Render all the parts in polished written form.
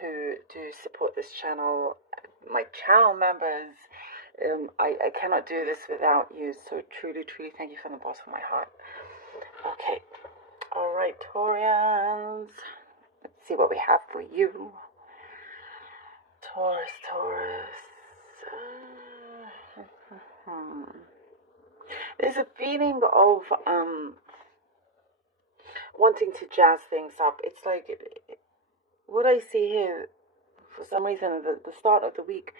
who do support this channel, my channel members. I cannot do this without you, so truly, truly thank you from the bottom of my heart. Okay, all right, Taurians. Let's see what we have for you. Taurus. There's a feeling of wanting to jazz things up. It's like what I see here, for some reason, the start of the week,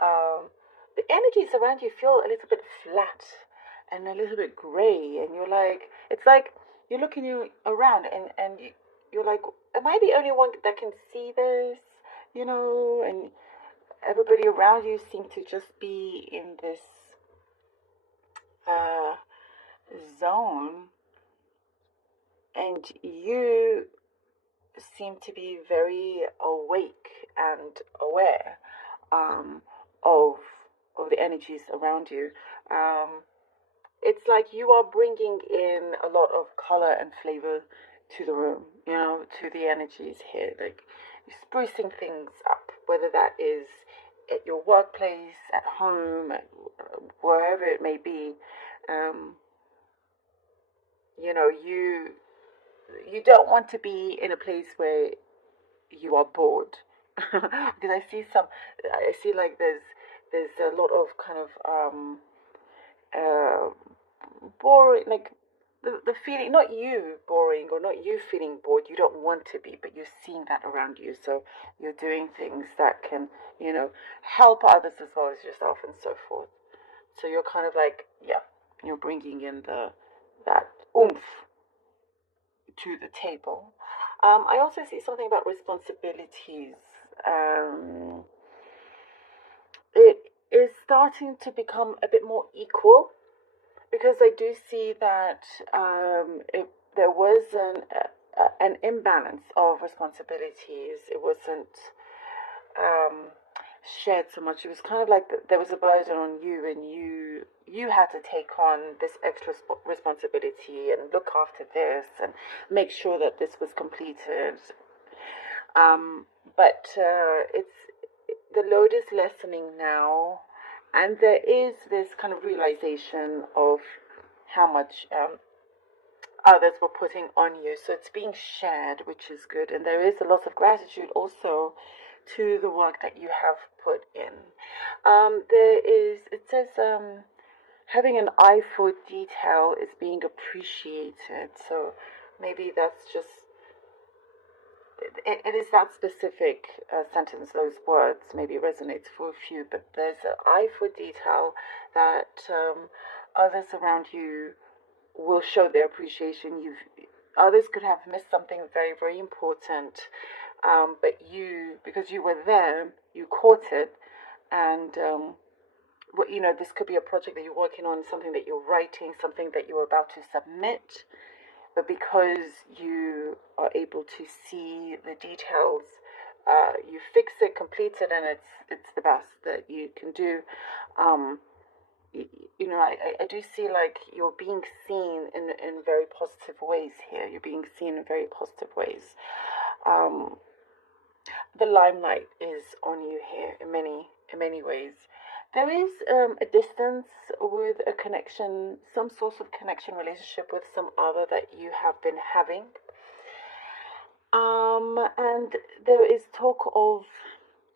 the energies around you feel a little bit flat and a little bit gray, and you're like, it's like you're looking around and you're like, am I the only one that can see this? You know, and everybody around you seem to just be in this zone, and you seem to be very awake and aware of the energies around you. It's like you are bringing in a lot of color and flavor to the room, you know, to the energies here. Like you're sprucing things up, whether that is at your workplace, at home, wherever it may be. You know, you don't want to be in a place where you are bored. Because I see like there's a lot of kind of boring, like the feeling, not you boring or not you feeling bored, you don't want to be, but you're seeing that around you, so you're doing things that can, you know, help others as well as yourself and so forth. So you're kind of like, yeah, you're bringing in that oomph to the table. I also see something about responsibilities. It is starting to become a bit more equal, because I do see that there was an imbalance of responsibilities. It wasn't shared so much. It was kind of like there was a burden on you, and you had to take on this extra responsibility and look after this and make sure that this was completed. But it's the load is lessening now, and there is this kind of realization of how much others were putting on you. So it's being shared, which is good. And there is a lot of gratitude also to the work that you have put in. It says, having an eye for detail is being appreciated. So maybe that's just, it is that specific sentence, those words maybe resonates for a few, but there's an eye for detail that others around you will show their appreciation. Others could have missed something very, very important, but because you were there, you caught it, and you know, this could be a project that you're working on, something that you're writing, something that you're about to submit. But because you are able to see the details, you fix it, complete it, and it's the best that you can do. You know, I do see like you're being seen in very positive ways here. You're being seen in very positive ways. The limelight is on you here in many ways. There is a distance with a connection, some sort of connection relationship with some other that you have been having. And there is talk of,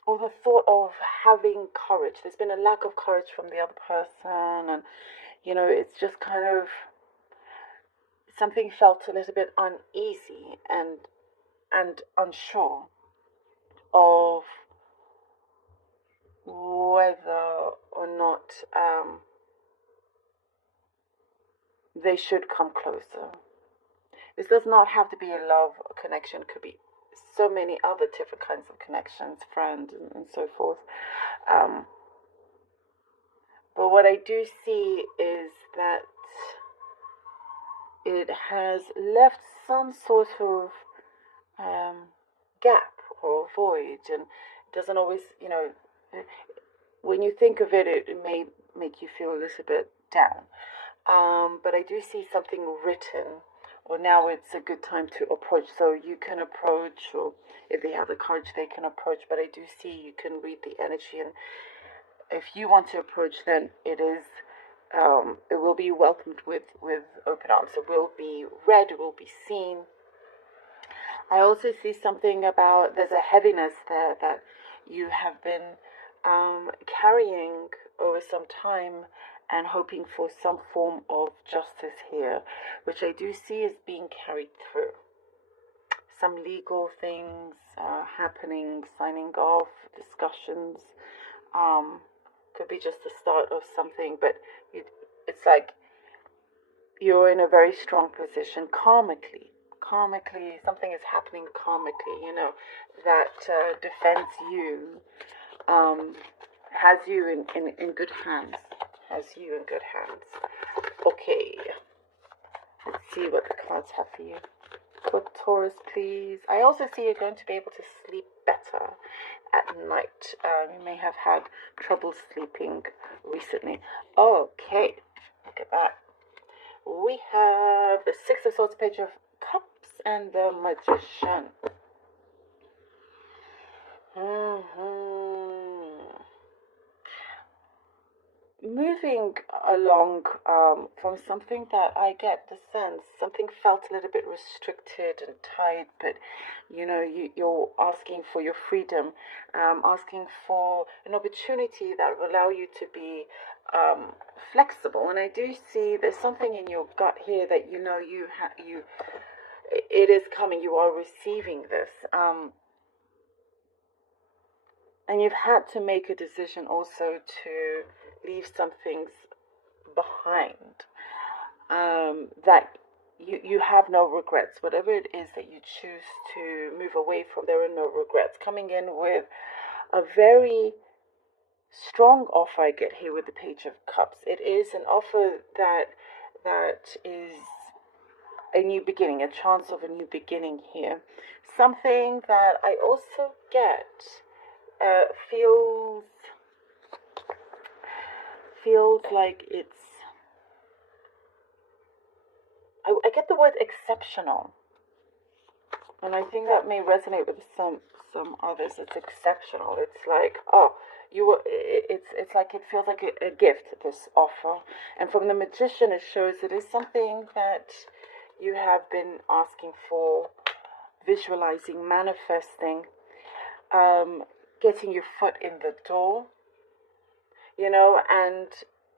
or the thought of having courage. There's been a lack of courage from the other person, and you know, it's just kind of something felt a little bit uneasy and unsure of whether or not they should come closer. This does not have to be a love connection. It could be so many other different kinds of connections, friends, and so forth. But what I do see is that it has left some sort of gap or void, and it doesn't always, you know, when you think of it, it may make you feel a little bit down. But I do see something written or now it's a good time to approach. So you can approach, or if they have the courage, they can approach. But I do see you can read the energy, and if you want to approach, then it will be welcomed with open arms. It will be read, it will be seen. I also see something about, there's a heaviness there that you have been carrying over some time, and hoping for some form of justice here, which I do see is being carried through. Some legal things happening, signing off, discussions. Could be just the start of something, but it's like you're in a very strong position karmically. Something is happening karmically, that defends you, has you in good hands. Okay, let's see what the cards have for you. For Taurus, please. I also see you're going to be able to sleep better at night. You may have had trouble sleeping recently. Okay, look at that. We have the Six of Swords, Page of Cups, and the Magician. Moving along from something that I get the sense, something felt a little bit restricted and tight, but you're asking for your freedom, asking for an opportunity that will allow you to be flexible. And I do see there's something in your gut here that it is coming. You are receiving this. And you've had to make a decision also to leave some things behind, that you have no regrets. Whatever it is that you choose to move away from, there are no regrets. Coming in with a very strong offer I get here with the Page of Cups. It is an offer that is a new beginning, a chance of a new beginning here. Something that I also get feels like it's, I get the word exceptional, and I think that may resonate with some others. It's exceptional. It's like, it's like it feels like a gift, this offer. And from the Magician, it shows it is something that you have been asking for, visualizing, manifesting, getting your foot in the door, and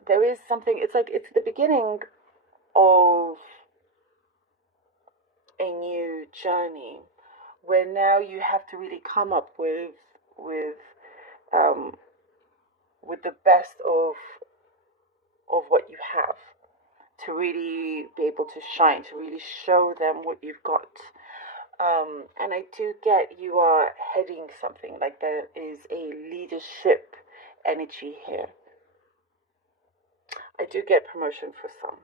there is something, it's like it's the beginning of a new journey where now you have to really come up with the best of what you have, to really be able to shine, to really show them what you've got. And I do get you are heading something, like there is a leadership energy here. I do get promotion for some.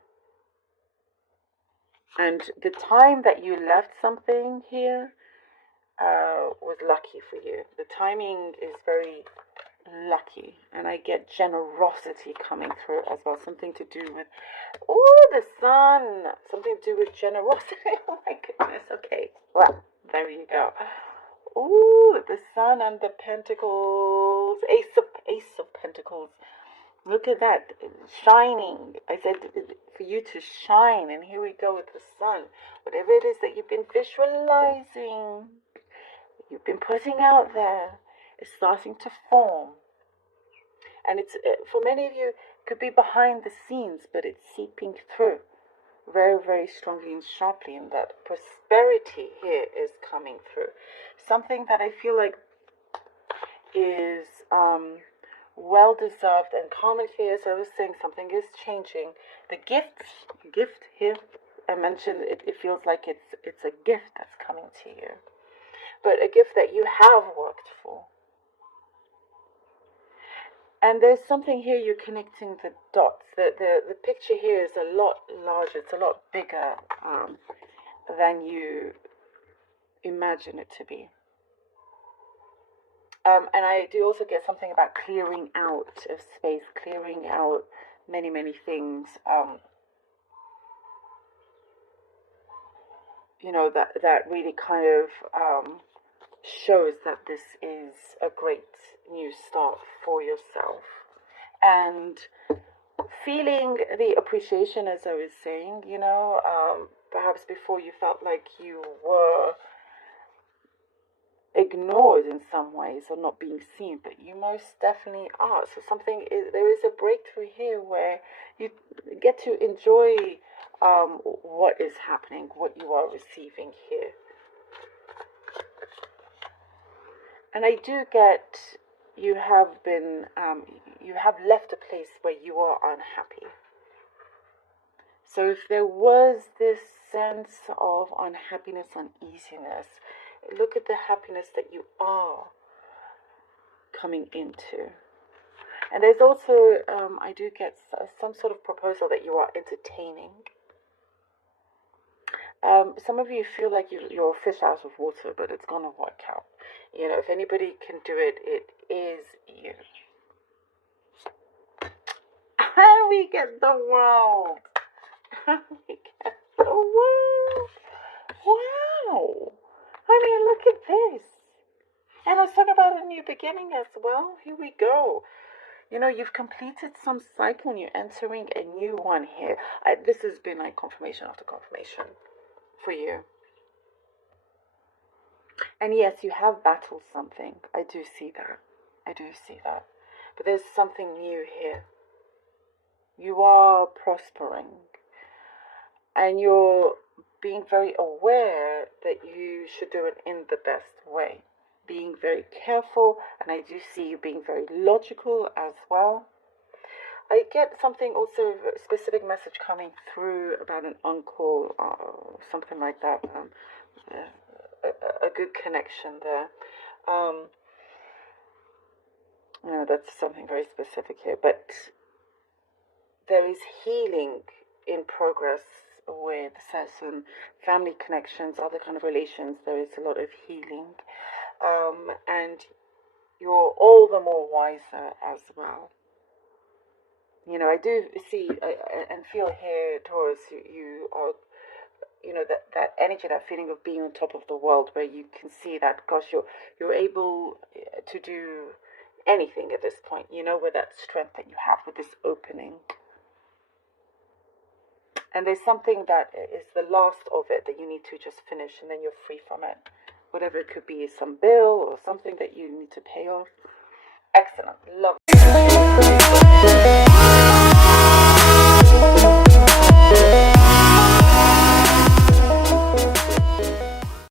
And the time that you left something here was lucky for you. The timing is very lucky. And I get generosity coming through as well. Something to do with, the sun. Something to do with generosity. Oh my goodness. Okay. Well, there you go. The sun and the pentacles. Ace of pentacles. Look at that. Shining. I said for you to shine. And here we go with the sun. Whatever it is that you've been visualizing, you've been putting out there, is starting to form. And it's, for many of you, could be behind the scenes, but it's seeping through very, very strongly and sharply. And that prosperity here is coming through. Something that I feel like is well-deserved and commonly, as I was saying, something is changing. The gift here, I mentioned it feels like it's a gift that's coming to you, but a gift that you have worked for. And there's something here, you're connecting the dots. The picture here is a lot larger, it's a lot bigger than you imagine it to be. And I do also get something about clearing out of space, clearing out many, many things. that really kind of shows that this is a great new start for yourself. And feeling the appreciation, as I was saying, perhaps before you felt like you were ignored in some ways or not being seen, but you most definitely are. So there is a breakthrough here where you get to enjoy what is happening, what you are receiving here. And I do get you have left a place where you are unhappy. So if there was this sense of unhappiness, uneasiness, look at the happiness that you are coming into. And there's also, I do get some sort of proposal that you are entertaining. Some of you feel like you're a fish out of water, but it's going to work out. If anybody can do it, it is you. And we get the world. We get the world. Wow. I mean, look at this. And let's talk about a new beginning as well. Here we go. You've completed some cycle and you're entering a new one here. This has been like confirmation after confirmation for you. And yes, you have battled something. I do see that. But there's something new here. You are prospering. And you're being very aware that you should do it in the best way. Being very careful, and I do see you being very logical as well. I get something also, a specific message coming through about an uncle, something like that. A good connection there. That's something very specific here. But there is healing in progress with certain family connections, other kind of relations. There is a lot of healing. And you're all the more wiser as well. I do see and feel here, Taurus, you are, that energy, that feeling of being on top of the world, where you can see that, gosh, you're able to do anything at this point, with that strength that you have, with this opening. And there's something that is the last of it that you need to just finish, and then you're free from it. Whatever it could be, some bill or something that you need to pay off. Excellent. Love it.